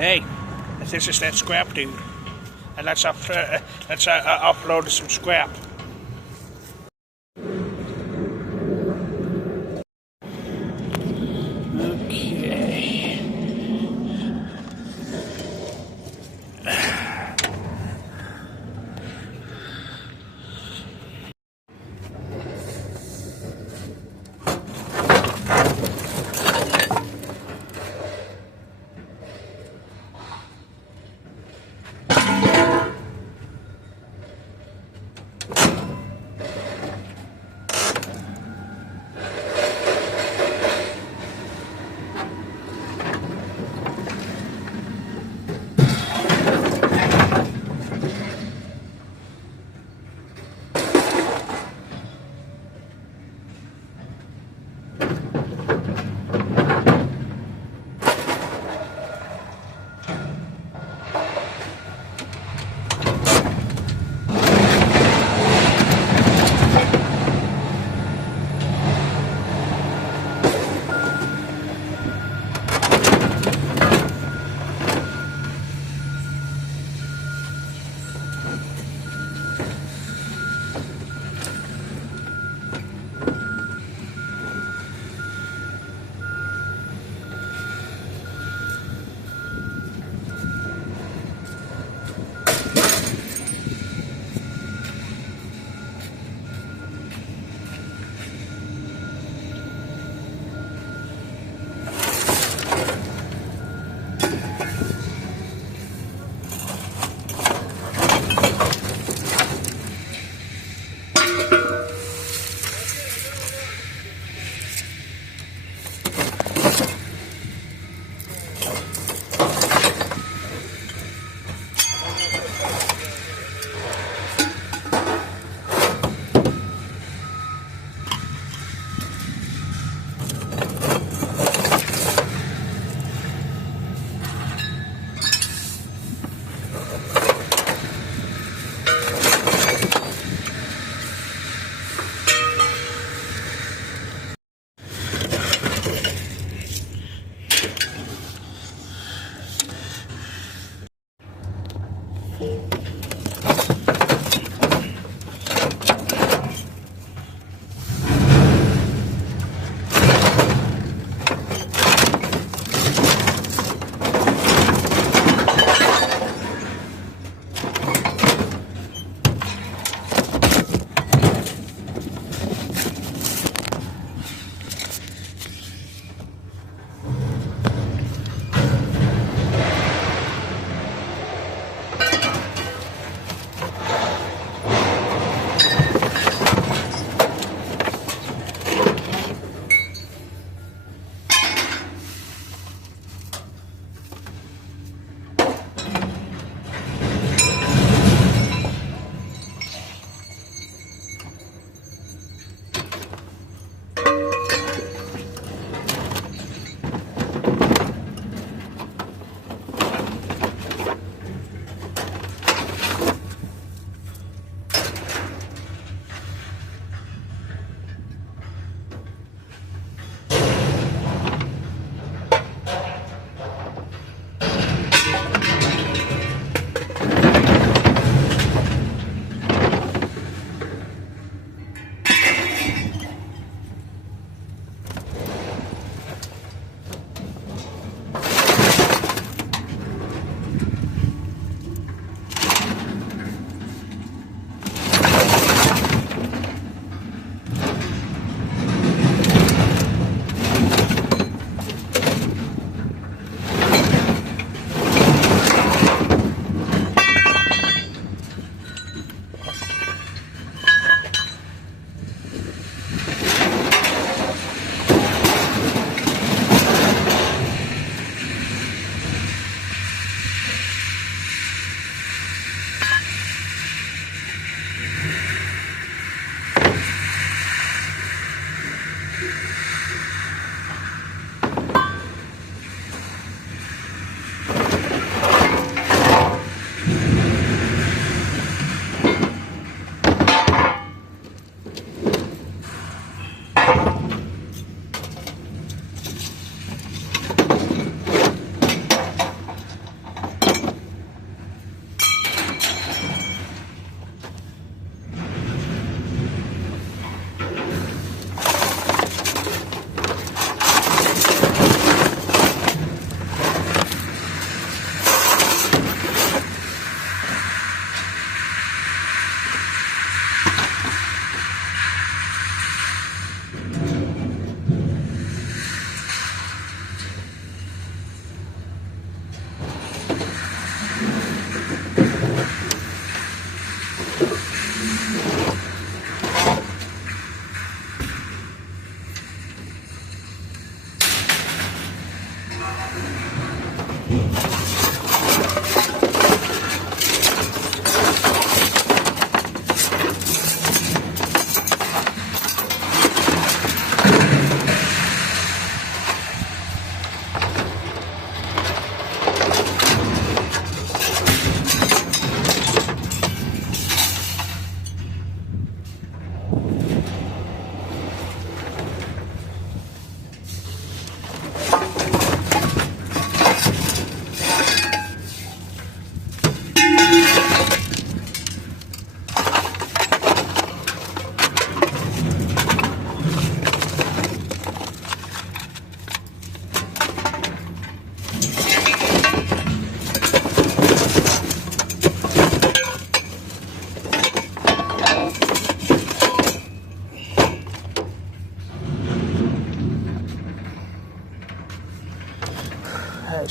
Hey, this is that scrap dude. And let's upload some scrap. Okay.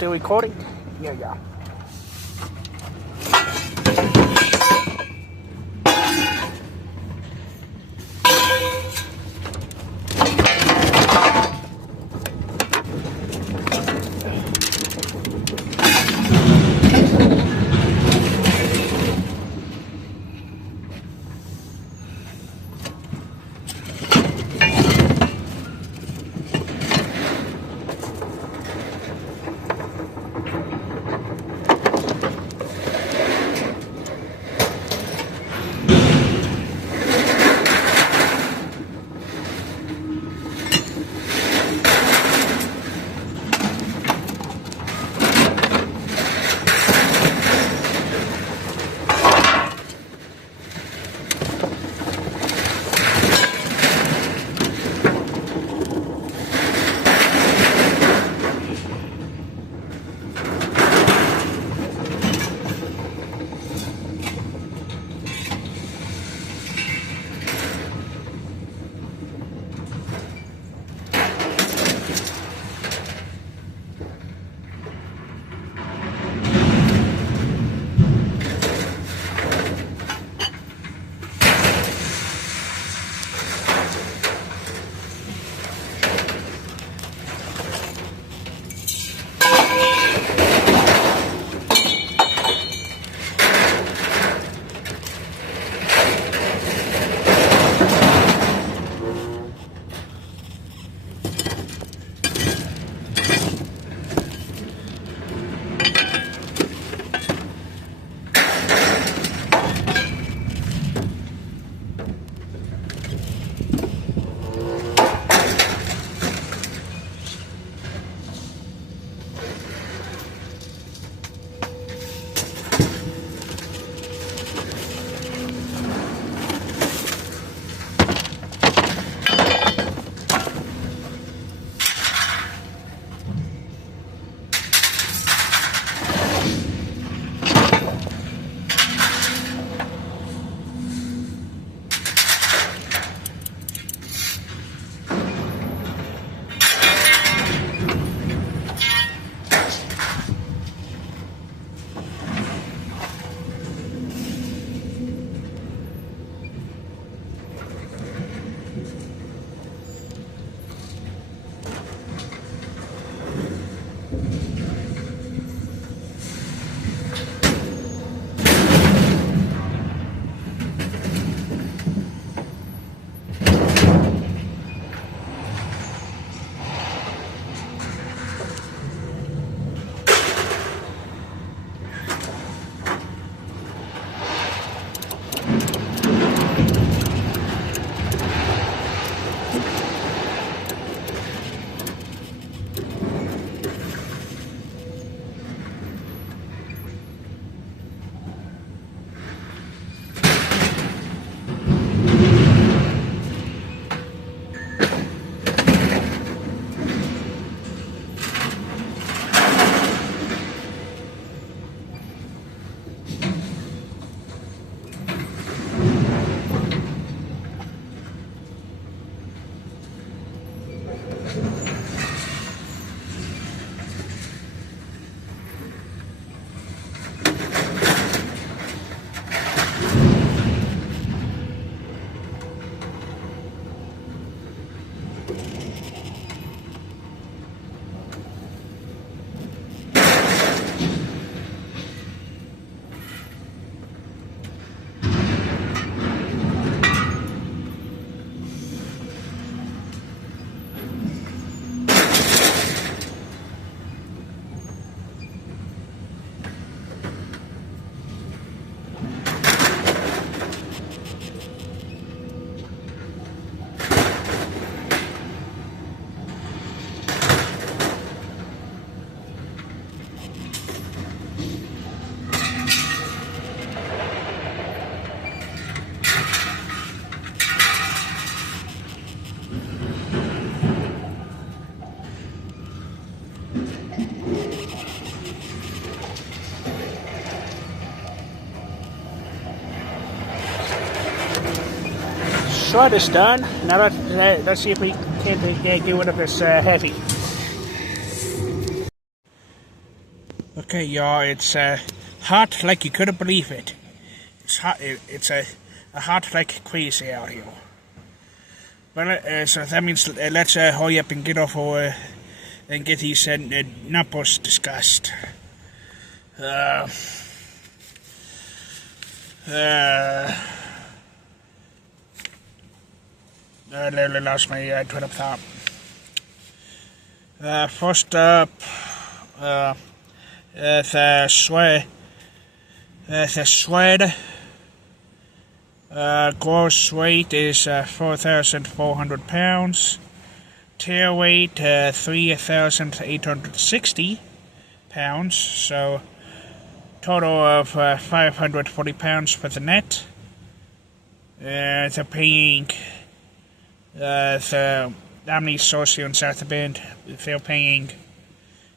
Still recording? Yeah, yeah. shred is done. Now let's see if we can do it if it's heavy. Okay, y'all, it's hot like you couldn't believe it. It's hot. It's a hot like crazy out here. But so that means let's hurry up and get off and get these numbers discussed. I literally lost my train of thought. First up, the shred gross weight is 4,400 pounds. Tail weight 3,860 pounds. So total of 540 pounds for the net. They're paying the Omni Socio in South Bend. They're paying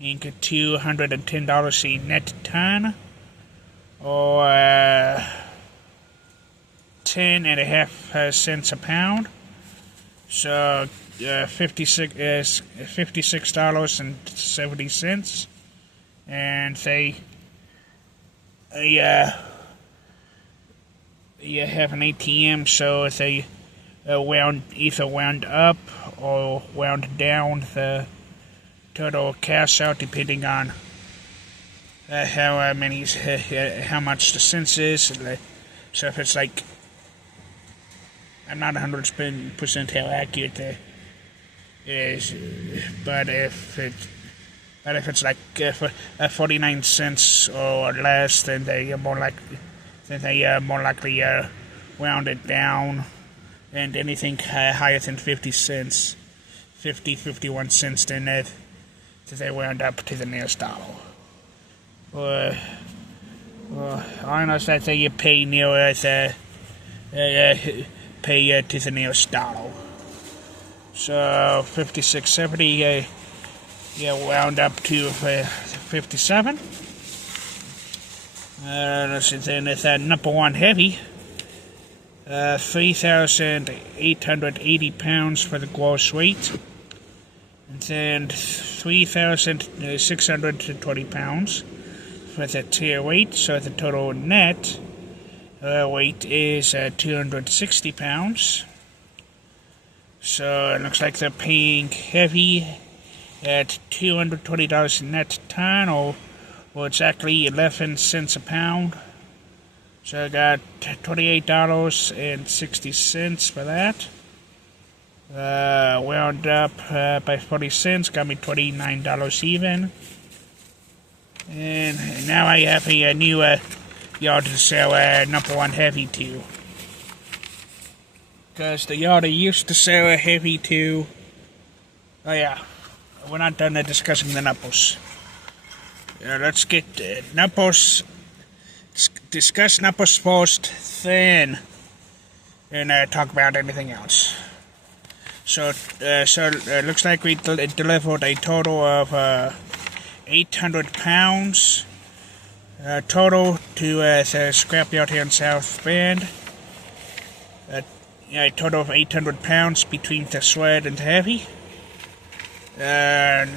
$210 a net ton, or 10.5 cents a pound. So $56.70, and they have an ATM, so if they either wound up or wound down the total cash out, depending on how much the cents is. So if it's like, I'm not 100% how accurate it is, but if it's like 49 cents or less, then they are more likely wound it down, and anything higher than 51 cents, then they wound up to the nearest dollar. I know that they pay near pay to the nearest dollar. So 56.70 wound up to 57. Let's see, then it's number one heavy. 3,880 pounds for the gross weight, and then 3,620 pounds for the tail weight. So the total net weight is 260 pounds. So it looks like they're paying heavy at $220 a net ton, or exactly 11 cents a pound. So I got $28.60 for that. Wound up by 40 cents, got me $29 even. And now I have a new yard to sell number one heavy to. Because the yard I used to sell a heavy to. Oh yeah, we're not done discussing the numbers. Let's get numbers. Discuss numbers first, then talk about anything else. So it looks like we delivered a total of 800 pounds total to the scrapyard here in South Bend. A total of 800 pounds between the shred and the heavy.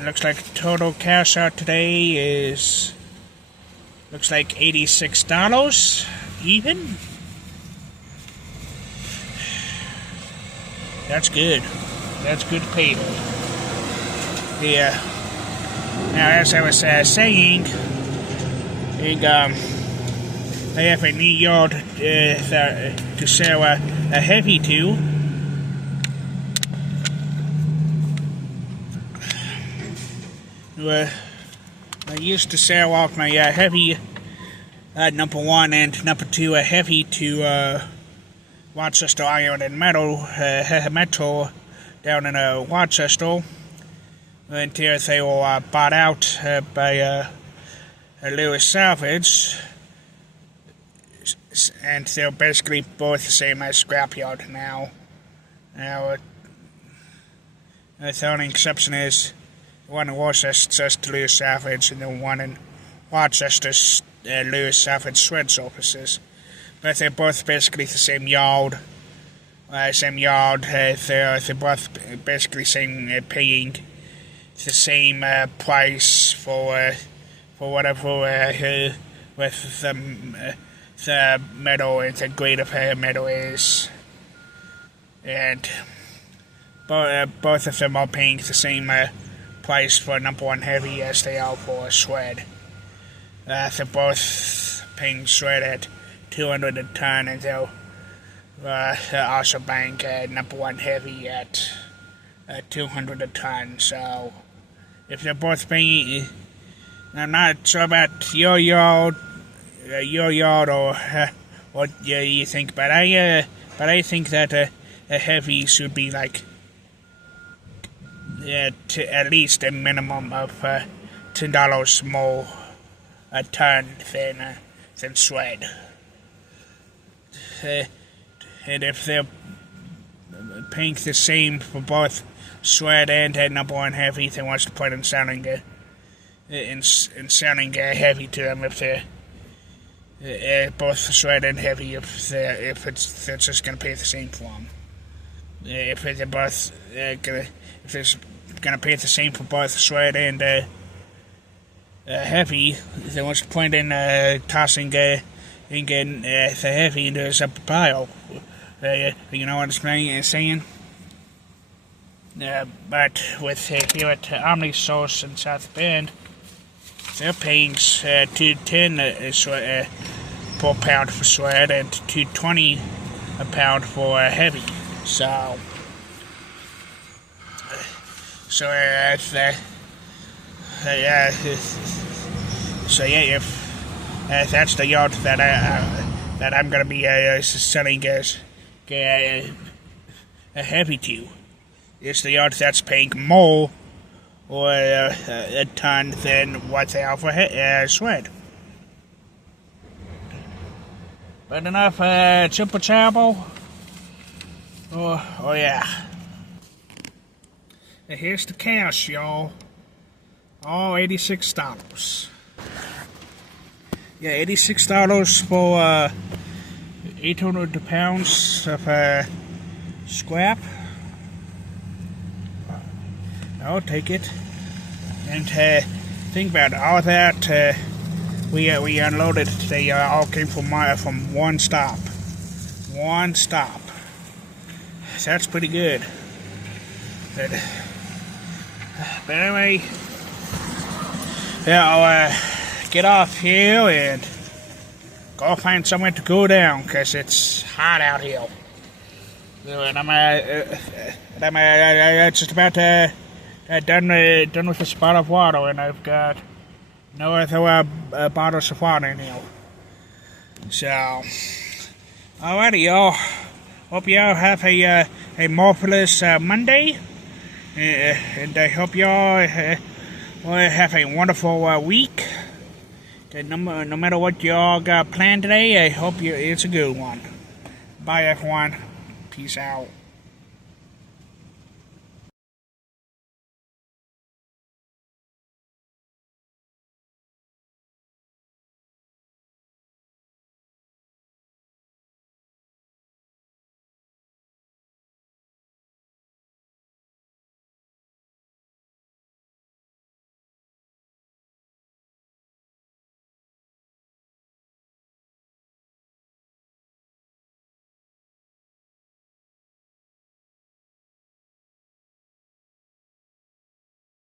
Looks like total cash out today is. Looks like $86 even. That's good. That's good pay. Yeah. Now, as I was saying, they have a new yard to sell a heavy to. I used to sell off my heavy number one and number two heavy to Rochester Iron and Metal down in Rochester, until they were bought out by Lewis Salvage, and they're basically both the same as Scrapyard now. Now, the only exception is one in Worcester's to Lewis Salvage, and the one in Rochester's Lewis Salvage shred surfaces. But they're both basically the same yard. same yard. They're both basically paying the same price for whatever with the metal and the grade of metal is, and both of them are paying the same price for number one heavy as they are for shred. They're both paying shred at 200 a ton, and they'll also bank number one heavy at 200 a ton. So if they're both paying, I'm not sure about your yard or what you think, but I think that a heavy should be like to at least a minimum of $10 more a ton than shred. And if they're paying the same for both shred and number one heavy, then what's the point in sounding heavy to them if they're both shred and heavy they're just gonna pay the same for them? If they're both gonna pay the same for both shred and heavy, then what's the point in tossing the heavy into a separate pile? You know what I'm saying? But with here at OmniSource in South Bend, they're paying $2.10 per pound for shred and $2.20 a pound for heavy. So if that's the yard that I'm gonna be selling a heavy to, it's the yard that's paying more or a ton than what they are for shred. But enough chipper chapel. Oh yeah. And here's the cash, y'all. All $86. Yeah, $86 for 800 pounds of scrap. I'll take it. And think about it, all that we unloaded today all came from one stop. One stop. That's pretty good. But anyway, yeah, I'll get off here and go find somewhere to go down, because it's hot out here. And I'm just about done with this bottle of water, and I've got no other bottles of water in here. So, alrighty, y'all. Hope y'all have a marvelous Monday, and I hope y'all have a wonderful week. No matter what y'all got planned today, I hope it's a good one. Bye, everyone. Peace out.